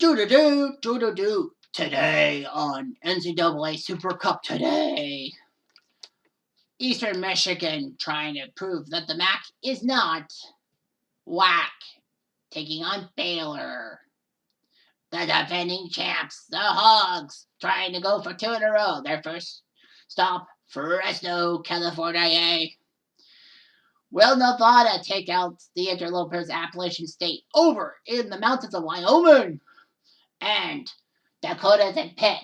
Do-do-do. Today on NCAA SuperCup today. Eastern Michigan trying to prove that the MAC is not whack. Taking on Baylor. The defending champs, the Hogs, trying to go for 2 in a row. Their first stop, Fresno, California. Will Nevada take out the interlopers Appalachian State over in the mountains of Wyoming? And Dakotas and Pitt.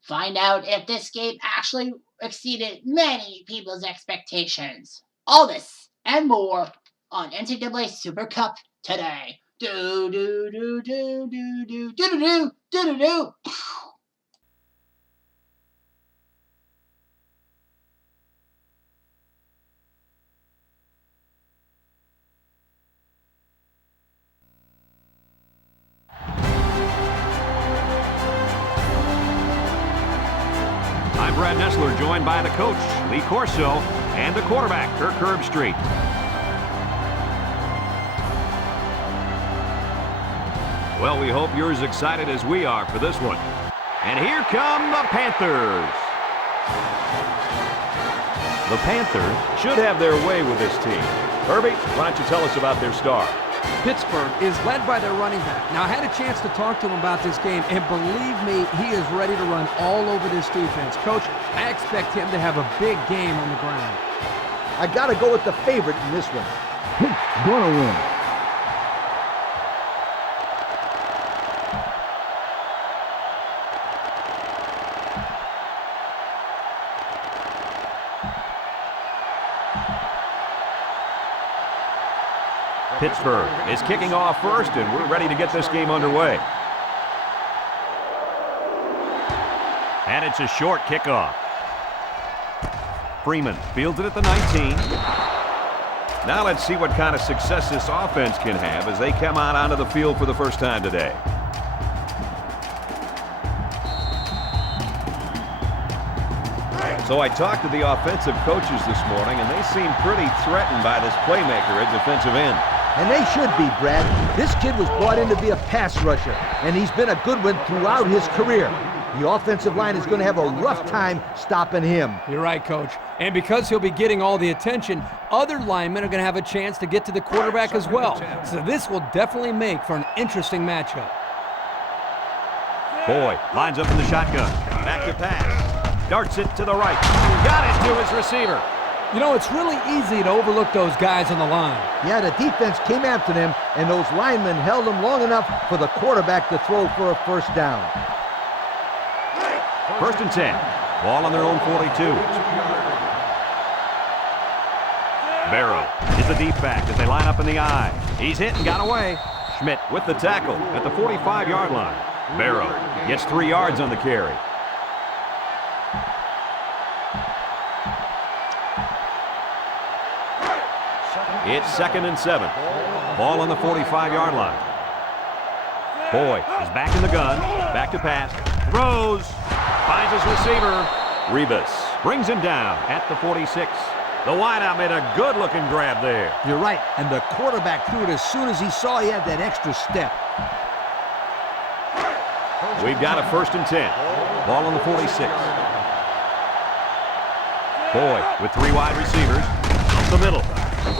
Find out if this game actually exceeded many people's expectations. All this and more on NCAA Super Cup today. Do do do do do do do do do do do. I'm Brad Nessler, joined by the coach, Lee Corso, and the quarterback, Kirk Herbstreit. Well, we hope you're as excited as we are for this one. And here come the Panthers. The Panthers should have their way with this team. Herbie, why don't you tell us about their star? Pittsburgh is led by their running back. Now, I had a chance to talk to him about this game, and believe me, he is ready to run all over this defense. Coach, I expect him to have a big game on the ground. I got to go with the favorite in this one. Pitt's going to win. Pittsburgh is kicking off first, and we're ready to get this game underway. And it's a short kickoff. Freeman fields it at the 19. Now let's see what kind of success this offense can have as they come out onto the field for the first time today. So I talked to the offensive coaches this morning, and they seem pretty threatened by this playmaker at defensive end. And they should be, Brad. This kid was brought in to be a pass rusher, and he's been a good one throughout his career. The offensive line is going to have a rough time stopping him. You're right, Coach. And because he'll be getting all the attention, other linemen are going to have a chance to get to the quarterback as well. So this will definitely make for an interesting matchup. Boyd lines up in the shotgun. Back to pass. Darts it to the right. Got it to his receiver. You know, it's really easy to overlook those guys on the line. Yeah, the defense came after them, and those linemen held them long enough for the quarterback to throw for a first down. 1st and 10. Ball on their own 42. Barrow is the deep back as they line up in the I. He's hit and got away. Schmidt with the tackle at the 45-yard line. Barrow gets 3 yards on the carry. It's 2nd and 7. Ball on the 45-yard line. Boyd is back in the gun. Back to pass. Throws. Finds his receiver. Rebus brings him down at the 46. The wideout made a good-looking grab there. You're right, and the quarterback threw it as soon as he saw he had that extra step. We've got a 1st and 10. Ball on the 46. Boyd with 3 wide receivers. Up the middle.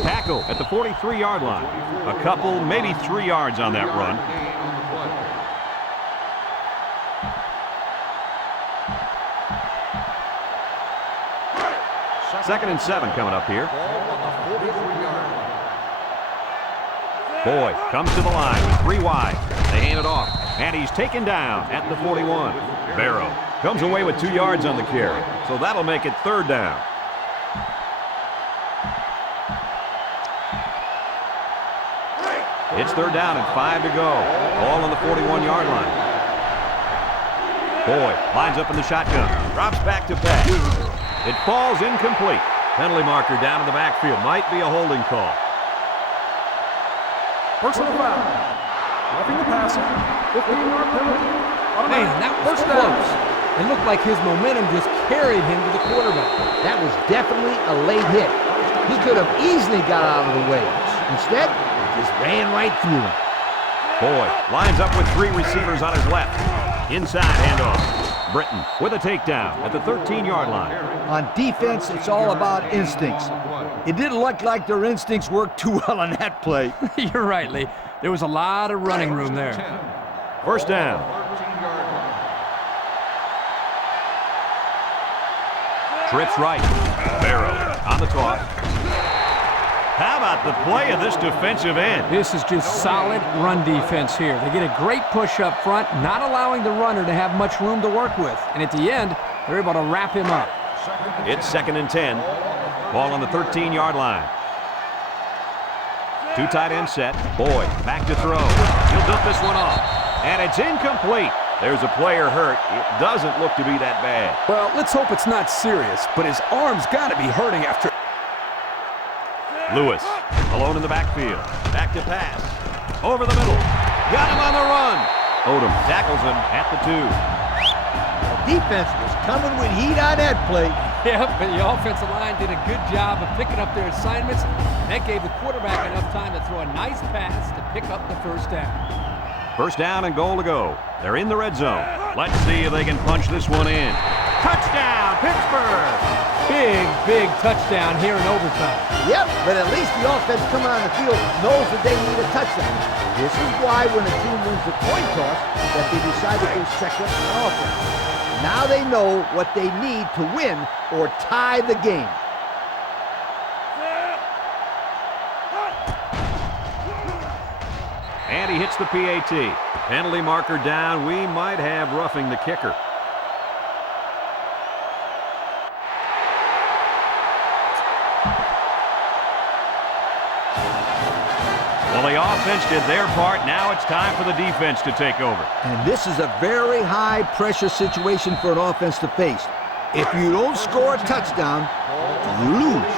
Tackle at the 43-yard line. A couple, maybe 3 yards on that run. Second and 7 coming up here. Boyd comes to the line with 3 wide. They hand it off, and he's taken down at the 41. Barrow comes away with 2 yards on the carry, so that'll make it 3rd down. It's 3rd down and 5 to go. Ball on the 41-yard line. Boyd lines up in the shotgun. Drops back to pass. It falls incomplete. Penalty marker down in the backfield. Might be a holding call. Personal foul. Roughing the passer. 15-yard penalty. Man, that was close. It looked like his momentum just carried him to the quarterback. That was definitely a late hit. He could have easily got out of the way. Instead, he just ran right through him. Boyd lines up with 3 receivers on his left. Inside handoff. Britton with a takedown at the 13-yard line. On defense, it's all about instincts. It didn't look like their instincts worked too well on that play. You're right, Lee. There was a lot of running room there. First down. Trips right. Barrow on the toss. How about the play of this defensive end? This is just solid run defense here. They get a great push up front, not allowing the runner to have much room to work with. And at the end, they're able to wrap him up. It's 2nd and 10. Ball on the 13-yard line. 2 tight end set. Boyd back to throw. He'll dump this one off. And it's incomplete. There's a player hurt. It doesn't look to be that bad. Well, let's hope it's not serious, but his arm's got to be hurting after... Lewis alone in the backfield. Back to pass. Over the middle. Got him on the run. Odom tackles him at the 2. The defense was coming with heat on that play. Yep, but the offensive line did a good job of picking up their assignments. That gave the quarterback enough time to throw a nice pass to pick up the first down. First down and goal to go. They're in the red zone. Let's see if they can punch this one in. Touchdown, Pittsburgh! Big touchdown here in overtime. Yep, but at least the offense coming on the field knows that they need a touchdown. This is why when a team wins the coin toss that they decide to go second on offense. Now they know what they need to win or tie the game. And he hits the PAT. Penalty marker down. We might have roughing the kicker. Well, the offense did their part. Now it's time for the defense to take over. And this is a very high-pressure situation for an offense to face. If you don't score a touchdown, you lose.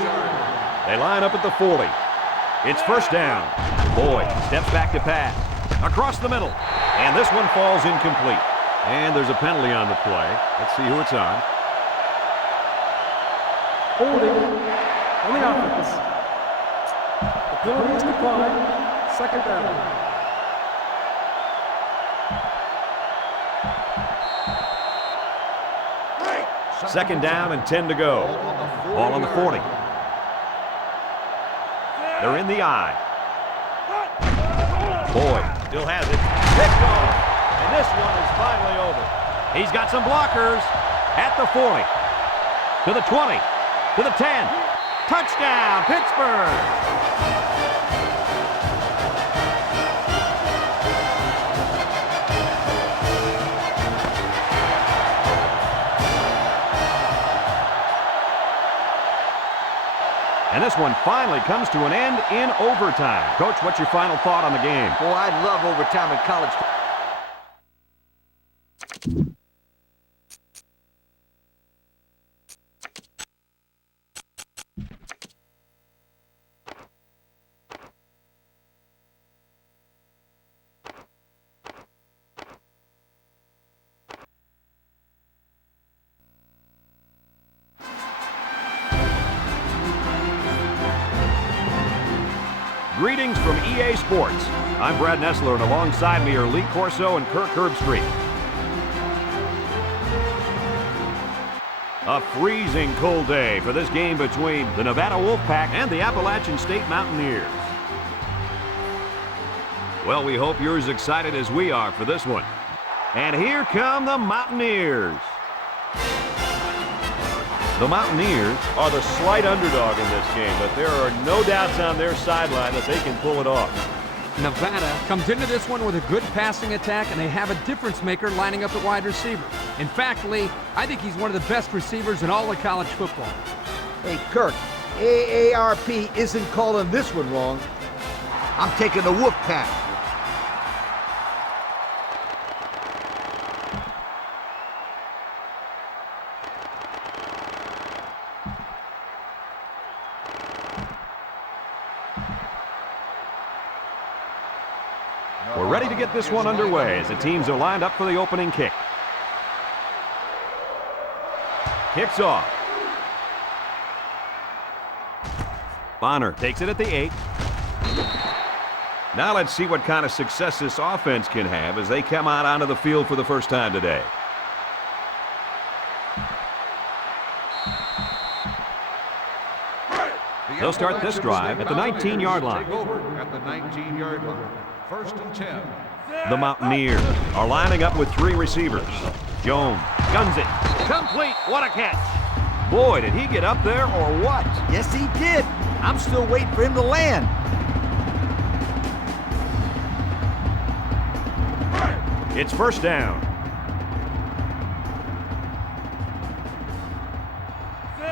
They line up at the 40. It's first down. Boyd steps back to pass. Across the middle. And this one falls incomplete. And there's a penalty on the play. Let's see who it's on. Holding on the offense. The penalty is declined. Second down. Second down and 10 to go. Ball on the 40. They're in the eye. Boyd still has it. Picked off. And this one is finally over. He's got some blockers at the 40. To the 20. To the 10. Touchdown, Pittsburgh! And this one finally comes to an end in overtime. Coach, what's your final thought on the game? Boy, I love overtime in college. Greetings from EA Sports. I'm Brad Nessler, and alongside me are Lee Corso and Kirk Herbstreit. A freezing cold day for this game between the Nevada Wolfpack and the Appalachian State Mountaineers. Well, we hope you're as excited as we are for this one. And here come the Mountaineers. The Mountaineers are the slight underdog in this game, but there are no doubts on their sideline that they can pull it off. Nevada comes into this one with a good passing attack, and they have a difference maker lining up at wide receiver. In fact, Lee, I think he's one of the best receivers in all of college football. Hey, Kirk, AARP isn't calling this one wrong. I'm taking the Wolfpack. We're ready to get this one underway as the teams are lined up for the opening kick. Kicks off. Bonner takes it at the 8. Now let's see what kind of success this offense can have as they come out onto the field for the first time today. They'll start this drive at the 19-yard line. At the 19-yard line. 1st and 10. The Mountaineers are lining up with 3 receivers. Jones guns it. Complete. What a catch. Boy, did he get up there or what? Yes, he did. I'm still waiting for him to land. It's first down.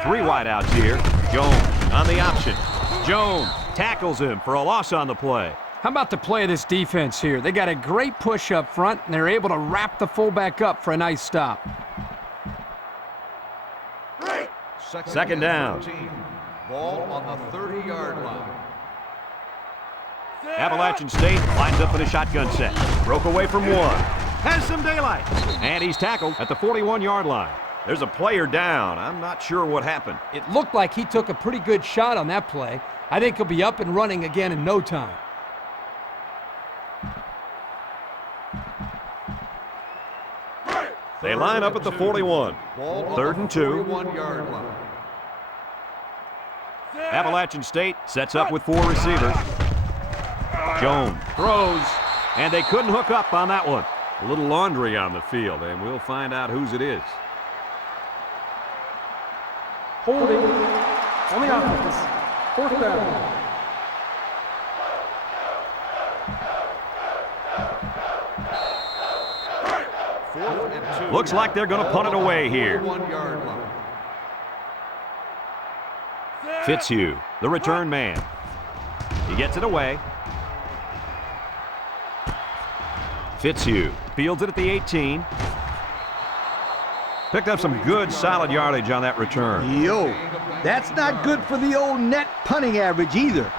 3 wideouts here. Jones on the option. Jones tackles him for a loss on the play. How about the play of this defense here? They got a great push up front, and they're able to wrap the fullback up for a nice stop. Second down. Ball on the 30-yard line. Appalachian State lines up in a shotgun set. Broke away from 1. Has some daylight. And he's tackled at the 41-yard line. There's a player down. I'm not sure what happened. It looked like he took a pretty good shot on that play. I think he'll be up and running again in no time. They line up at the 41. 3rd and 2. 41-yard line. Appalachian State sets up with 4 receivers. Jones throws, and they couldn't hook up on that one. A little laundry on the field, and we'll find out whose it is. Holding on the offense. 4th down. Looks like they're going to punt it away here. 1-yard line. Fitzhugh, the return man. He gets it away. Fitzhugh fields it at the 18. Picked up some good, solid yardage on that return. Yo, that's not good for the old net punting average either.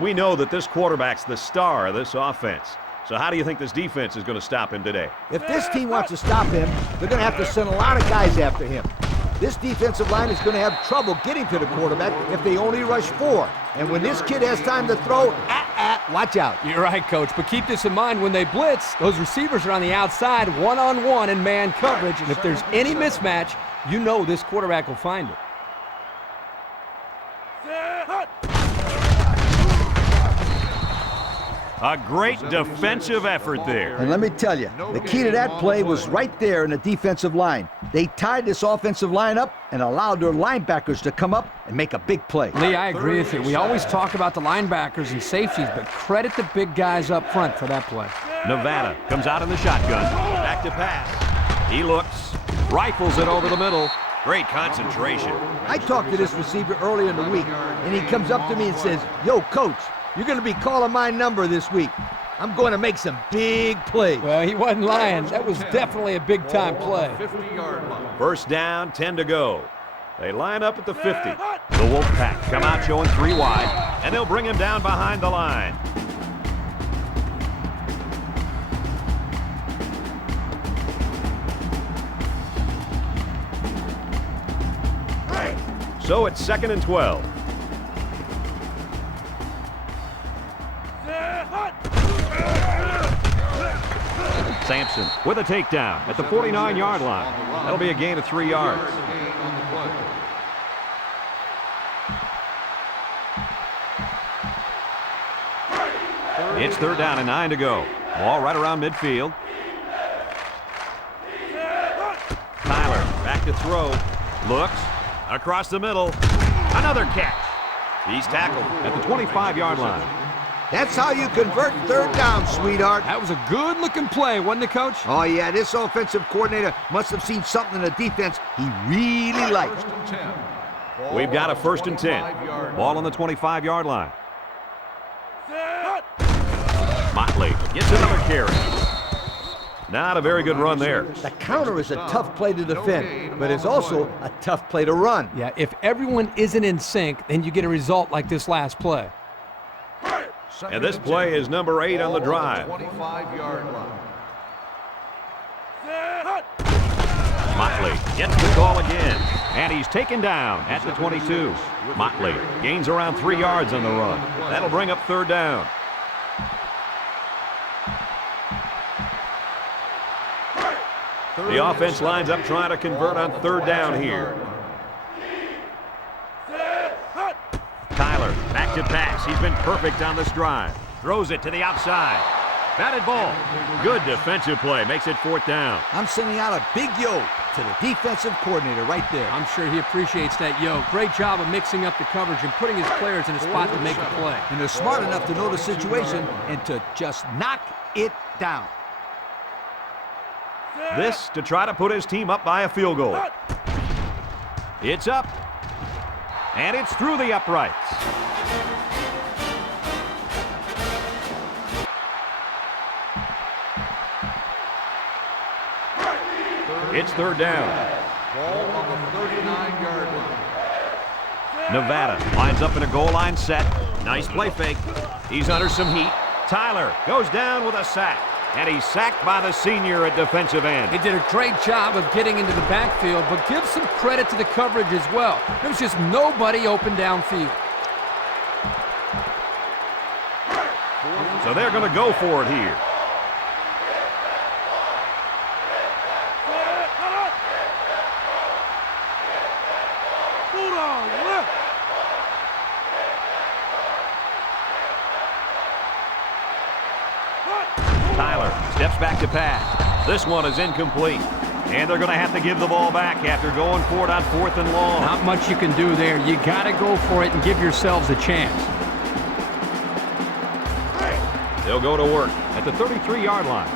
We know that this quarterback's the star of this offense. So how do you think this defense is going to stop him today? If this team wants to stop him, they're going to have to send a lot of guys after him. This defensive line is going to have trouble getting to the quarterback if they only rush 4. And when this kid has time to throw, watch out. You're right, Coach, but keep this in mind when they blitz, those receivers are on the outside, one-on-one in man coverage, and if there's any mismatch, you know this quarterback will find it. A great defensive effort there. And let me tell you, the key to that play was right there in the defensive line. They tied this offensive line up and allowed their linebackers to come up and make a big play. Lee, I agree with you. We always talk about the linebackers and safeties, but credit the big guys up front for that play. Nevada comes out in the shotgun. Back to pass. He looks, rifles it over the middle. Great concentration. I talked to this receiver earlier in the week, and he comes up to me and says, "Yo, Coach, you're going to be calling my number this week. I'm going to make some big plays." Well, he wasn't lying. That was definitely a big-time play. 50-yard line. First down, 10 to go. They line up at the 50. The Wolfpack come out showing 3 wide, and they'll bring him down behind the line. So it's 2nd and 12. Sampson with a takedown at the 49-yard line. That'll be a gain of 3 yards. It's 3rd down and 9 to go. Ball right around midfield. Tyler back to throw. Looks across the middle. Another catch. He's tackled at the 25-yard line. That's how you convert 3rd down, sweetheart. That was a good-looking play, wasn't it, Coach? Oh, yeah, this offensive coordinator must have seen something in the defense he really likes. We've got a 1st and 10. Ball on the 25-yard line. Motley gets another carry. Not a very good run there. The counter is a tough play to defend, but it's also a tough play to run. Yeah, if everyone isn't in sync, then you get a result like this last play. And this play is number 8 on the drive. 25-yard line. Motley gets the call again, and he's taken down at the 22. Motley gains around 3 yards on the run. That'll bring up third down. The offense lines up trying to convert on third down here. Tyler back to pass. He's been perfect on this drive. Throws it to the outside. Batted ball. Good defensive play. Makes it fourth down. I'm sending out a big yo to the defensive coordinator right there. I'm sure he appreciates that yo. Great job of mixing up the coverage and putting his players in a spot to make a play. And they're smart enough to know the situation and to just knock it down. This to try to put his team up by a field goal. It's up. And it's through the uprights. It's third down. Ball on the 39-yard line. Nevada lines up in a goal line set. Nice play fake. He's under some heat. Tyler goes down with a sack. And he's sacked by the senior at defensive end. He did a great job of getting into the backfield, but give some credit to the coverage as well. There was just nobody open downfield. So they're going to go for it here. Tyler steps back to pass. This one is incomplete. And they're going to have to give the ball back after going for it on fourth and long. Not much you can do there. You got to go for it and give yourselves a chance. They'll go to work at the 33-yard line.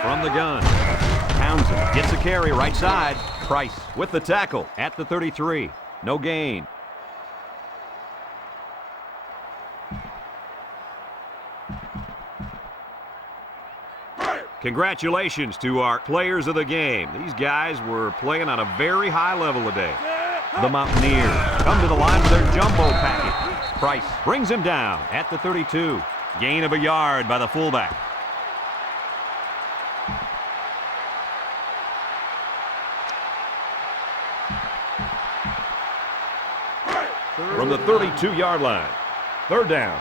From the gun, Townsend gets a carry right side. Price with the tackle at the 33. No gain. Congratulations to our players of the game. These guys were playing on a very high level today. The Mountaineers come to the line with their jumbo package. Price brings him down at the 32. Gain of a yard by the fullback. From the 32-yard line, third down.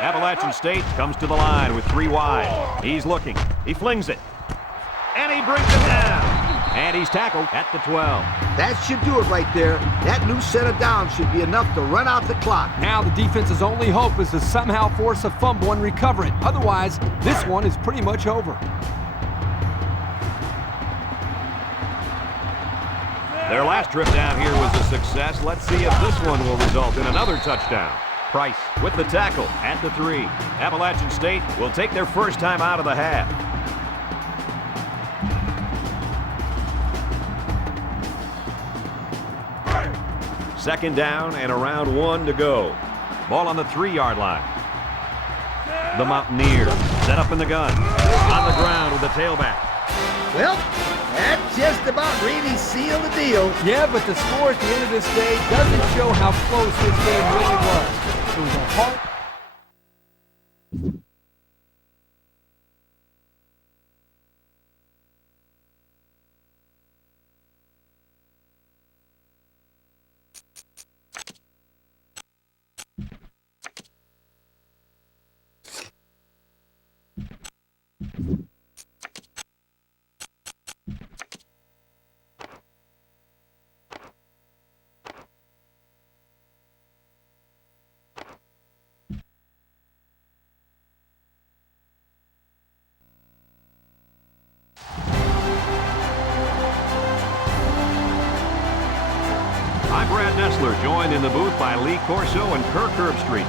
Appalachian State comes to the line with 3 wide. He's looking. He flings it. And he brings it down. And he's tackled at the 12. That should do it right there. That new set of downs should be enough to run out the clock. Now the defense's only hope is to somehow force a fumble and recover it. Otherwise, this one is pretty much over. Their last trip down here was a success. Let's see if this one will result in another touchdown. Price with the tackle at the 3. Appalachian State will take their first time out of the half. Second down and around 1 to go. Ball on the 3-yard line. The Mountaineers set up in the gun. On the ground with the tailback. Well, that just about really sealed the deal. Yeah, but the score at the end of this day doesn't show how close this game really was. It was a hard... I'm Brad Nessler, joined in the booth by Lee Corso and Kirk Herbstreit.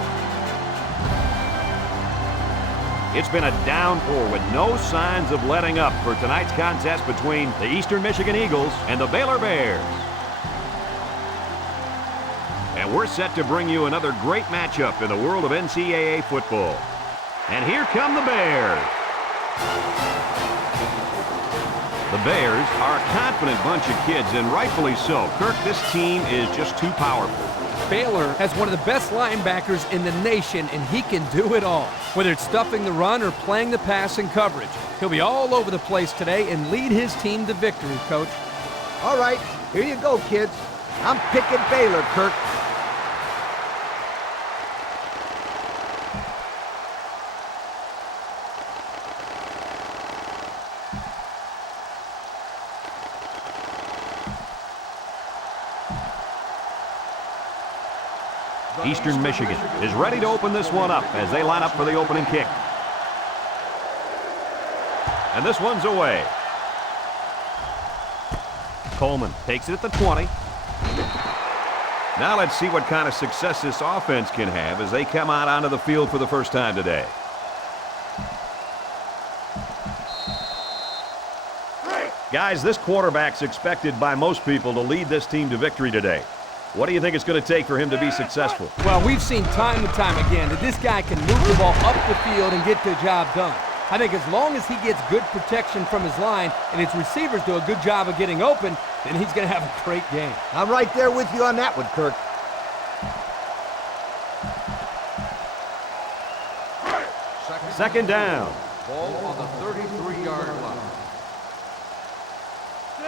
It's been a downpour with no signs of letting up for tonight's contest between the Eastern Michigan Eagles and the Baylor Bears. And we're set to bring you another great matchup in the world of NCAA football. And here come the Bears. The Bears are a confident bunch of kids, and rightfully so. Kirk, this team is just too powerful. Baylor has one of the best linebackers in the nation, and he can do it all. Whether it's stuffing the run or playing the pass in coverage, he'll be all over the place today and lead his team to victory, Coach. All right, here you go, kids. I'm picking Baylor, Kirk. Eastern Michigan is ready to open this one up as they line up for the opening kick. And this one's away. Coleman takes it at the 20. Now let's see what kind of success this offense can have as they come out onto the field for the first time today. Guys, this quarterback's expected by most people to lead this team to victory today. What do you think it's going to take for him to be successful? Well, we've seen time and time again that this guy can move the ball up the field and get the job done. I think as long as he gets good protection from his line and his receivers do a good job of getting open, then he's going to have a great game. I'm right there with you on that one, Kirk. Second down. Ball on the 33-yard line.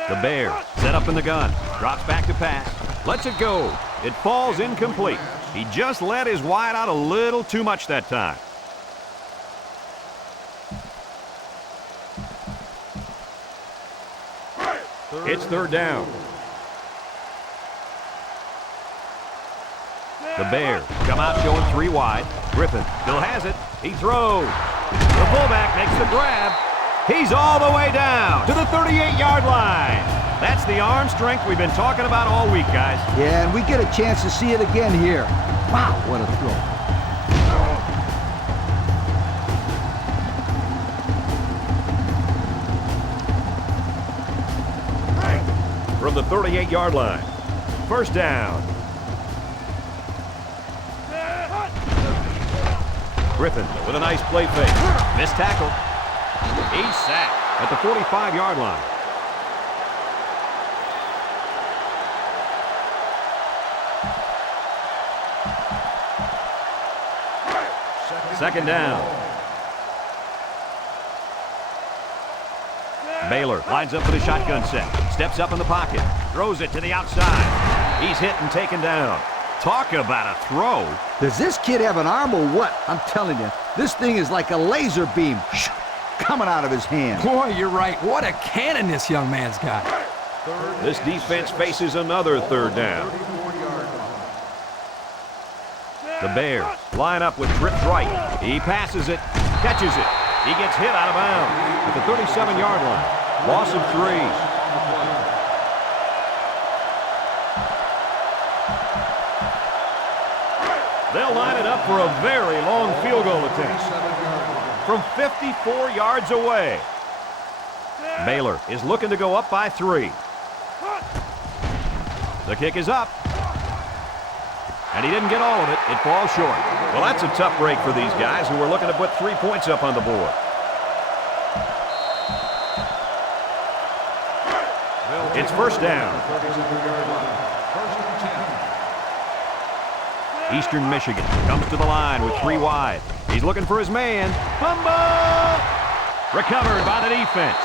The Bears set up in the gun. Drops back to pass. Lets it go. It falls incomplete. He just let his wide out a little too much that time. It's third down. The Bears come out showing 3 wide. Griffin still has it. He throws. The fullback makes the grab. He's all the way down to the 38-yard line. That's the arm strength we've been talking about all week, guys. Yeah, and we get a chance to see it again here. Wow, what a throw. From the 38-yard line. First down. Griffin with a nice play fake. Missed tackle. He's sacked at the 45-yard line. Second down. Baylor lines up for the shotgun set. Steps up in the pocket. Throws it to the outside. He's hit and taken down. Talk about a throw. Does this kid have an arm or what? I'm telling you, this thing is like a laser beam coming out of his hand. Boy, you're right. What a cannon this young man's got. This defense faces another third down. The Bears line up with trips right. He passes it, catches it. He gets hit out of bounds at the 37-yard line. Loss of 3. They'll line it up for a very long field goal attempt from 54 yards away. Baylor is looking to go up by 3. The kick is up. And he didn't get all of it. It falls short. Well, that's a tough break for these guys who were looking to put 3 points up on the board. It's first down. Eastern Michigan comes to the line with 3 wide. He's looking for his man. Fumble! Recovered by the defense.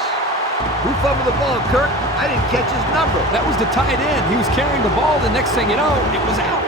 Who fumbled the ball, Kirk? I didn't catch his number. That was the tight end. He was carrying the ball. The next thing you know, it was out.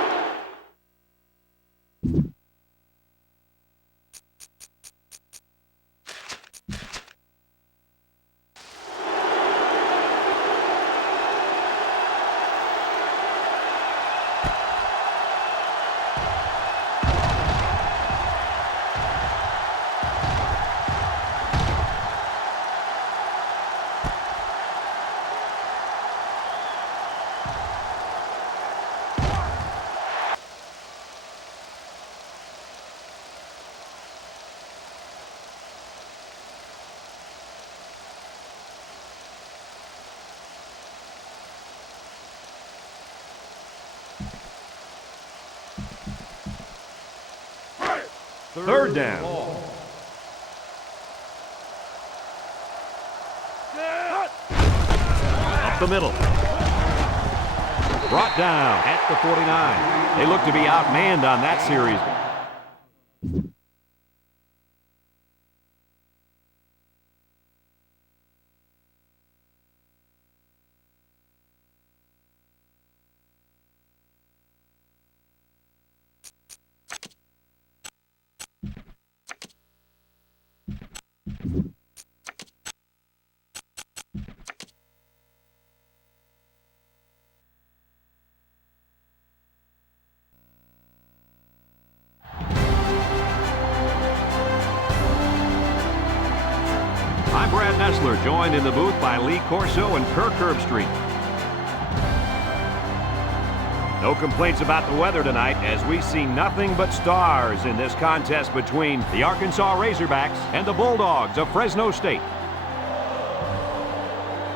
Third down. the middle. Brought down at the 49. They look to be outmanned on that series. I'm Brad Nessler, joined in the booth by Lee Corso and Kirk Herbstreit. No complaints about the weather tonight as we see nothing but stars in this contest between the Arkansas Razorbacks and the Bulldogs of Fresno State.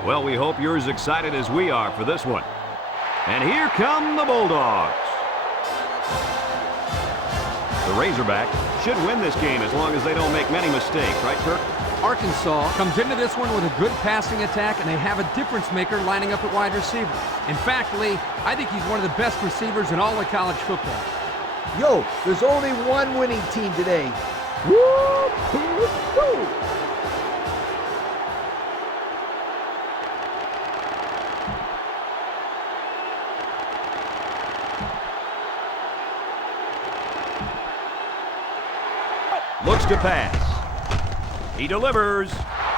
Well, we hope you're as excited as we are for this one. And here come the Bulldogs. The Razorbacks should win this game as long as they don't make many mistakes, right, Kirk? Arkansas comes into this one with a good passing attack, and they have a difference maker lining up at wide receiver. In fact, Lee, I think he's one of the best receivers in all of college football. Yo, there's only one winning team today. Woo-hoo-hoo! Looks to pass. He delivers,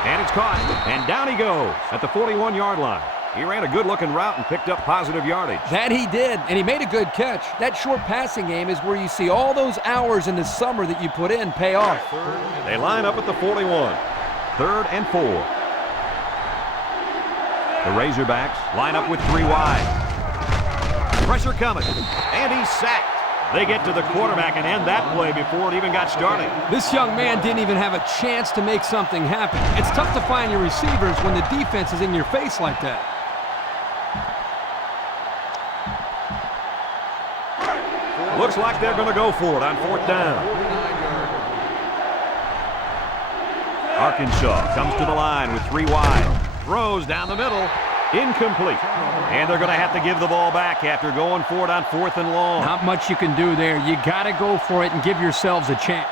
and it's caught, and down he goes at the 41-yard line. He ran a good-looking route and picked up positive yardage. That he did, and he made a good catch. That short passing game is where you see all those hours in the summer that you put in pay off. They line up at the 41. 3rd and 4. The Razorbacks line up with 3 wide. Pressure coming, and he's sacked. They get to the quarterback and end that play before it even got started. This young man didn't even have a chance to make something happen. It's tough to find your receivers when the defense is in your face like that. Looks like they're going to go for it on 4th down. Arkansas comes to the line with 3 wide. Throws down the middle. Incomplete. And they're going to have to give the ball back after going for it on 4th and long. Not much you can do there. You got to go for it and give yourselves a chance.